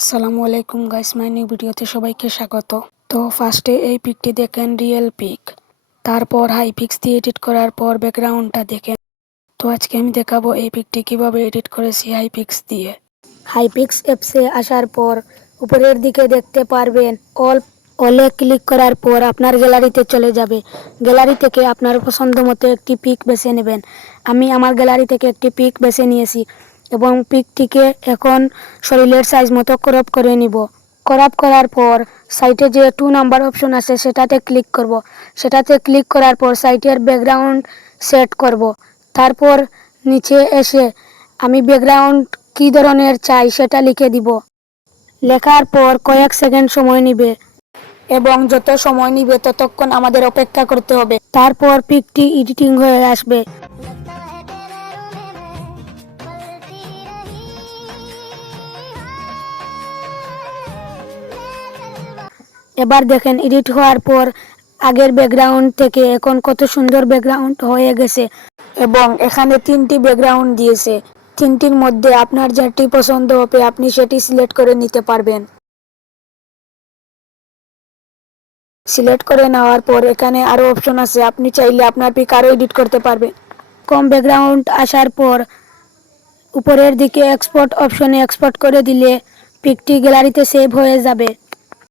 আসসালামু আলাইকুম guys, my new ভিডিওতে সবাইকে স্বাগত। তো ফার্স্টে এই পিকটি দেখেন রিয়েল পিক, তারপর হাই পিক্স দিয়ে এডিট করার পর ব্যাকগ্রাউন্ডটা দেখেন। তো আজকে আমি দেখাবো এই পিকটি কিভাবে এডিট করেছি হাই পিক্স দিয়ে। হাই পিক্স অ্যাপসে আসার পর উপরের দিকে দেখতে পারবেন অলে ক্লিক করার পর আপনার গ্যালারিতে চলে যাবে। গ্যালারি থেকে আপনার পছন্দ মতো একটি পিক বেছে নেবেন। আমি আমার গ্যালারি থেকে একটি পিক বেছে নিয়েছি এবং পিকটিকে এখন শরীরের সাইজ মতো ক্রপ করে নিব। ক্রপ করার পর সাইটে যে 2 নাম্বার অপশন আছে সেটাতে ক্লিক করব। সেটাতে ক্লিক করার পর সাইটের ব্যাকগ্রাউন্ড সেট করব। তারপর নিচে এসে আমি ব্যাকগ্রাউন্ড কী ধরনের চাই সেটা লিখে দিব। লেখার পর কয়েক সেকেন্ড সময় নিবে এবং যত সময় নিবে ততক্ষণ আমাদের অপেক্ষা করতে হবে। তারপর পিকটি এডিটিং হয়ে আসবে। এবার দেখেন এডিট হওয়ার পর আগের ব্যাকগ্রাউন্ড থেকে এখন কত সুন্দর ব্যাকগ্রাউন্ড হয়ে গেছে এবং এখানে 3টি ব্যাকগ্রাউন্ড দিয়েছে। 3টির মধ্যে আপনার যেটি পছন্দ হবে আপনি সেটি সিলেক্ট করে নিতে পারবেন। সিলেক্ট করে নেওয়ার পর এখানে আরও অপশন আছে, আপনি চাইলে আপনার পিক আরও এডিট করতে পারবেন। কম ব্যাকগ্রাউন্ড আসার পর উপরের দিকে এক্সপোর্ট অপশনে এক্সপোর্ট করে দিলে পিকটি গ্যালারিতে সেভ হয়ে যাবে।